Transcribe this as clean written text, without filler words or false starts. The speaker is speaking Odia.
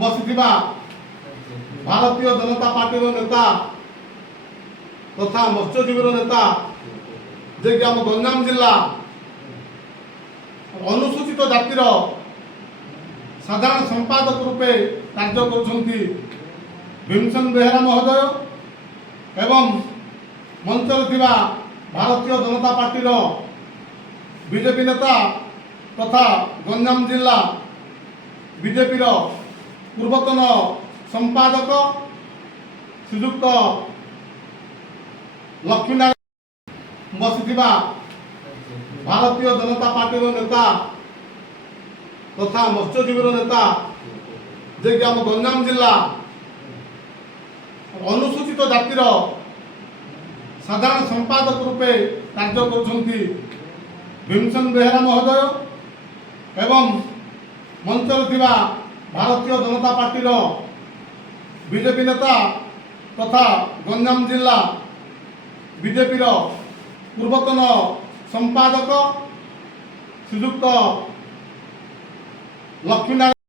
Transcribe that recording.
ବସିଥିବା ଭାରତୀୟ ଜନତା ପାର୍ଟିର ନେତା ତଥା ମତ୍ସ୍ୟଜୀବୀର ନେତା ଯେ କି ଆମ ଗଞ୍ଜାମ ଜିଲ୍ଲା ଅନୁସୂଚିତ ଜାତିର ସାଧାରଣ ସମ୍ପାଦକ ରୂପେ କାର୍ଯ୍ୟ କରୁଛନ୍ତି ଭୀମସେନ ବେହେରା ମହୋଦୟ ଏବଂ ମଞ୍ଚରେ ଥିବା ଭାରତୀୟ ଜନତା ପାର୍ଟିର ବିଜେପି ନେତା ତଥା ଗଞ୍ଜାମ ଜିଲ୍ଲା ବିଜେପିର ପୂର୍ବତନ ସମ୍ପାଦକ ଶ୍ରୀଯୁକ୍ତ ଲକ୍ଷ୍ମୀନାରାୟଣ ବସିଥିବା ଭାରତୀୟ ଜନତା ପାର୍ଟିର ନେତା ତଥା ମତ୍ସ୍ୟଜୀବୀର ନେତା ଯେ କି ଆମ ଗଞ୍ଜାମ ଜିଲ୍ଲା ଅନୁସୂଚିତ ଜାତିର ସାଧାରଣ ସମ୍ପାଦକ ରୂପେ କାର୍ଯ୍ୟ କରୁଛନ୍ତି ଭୀମସେନ ବେହେରା ମହୋଦୟ ଏବଂ ମଞ୍ଚରେ ଥିବା ଭାରତୀୟ ଜନତା ପାର୍ଟିର ବିଜେପି ନେତା ତଥା ଗଞ୍ଜାମ ଜିଲ୍ଲା ବିଜେପିର ପୂର୍ବତନ ସମ୍ପାଦକ ଶ୍ରୀଯୁକ୍ତ ଲକ୍ଷ୍ମୀନାରାୟଣ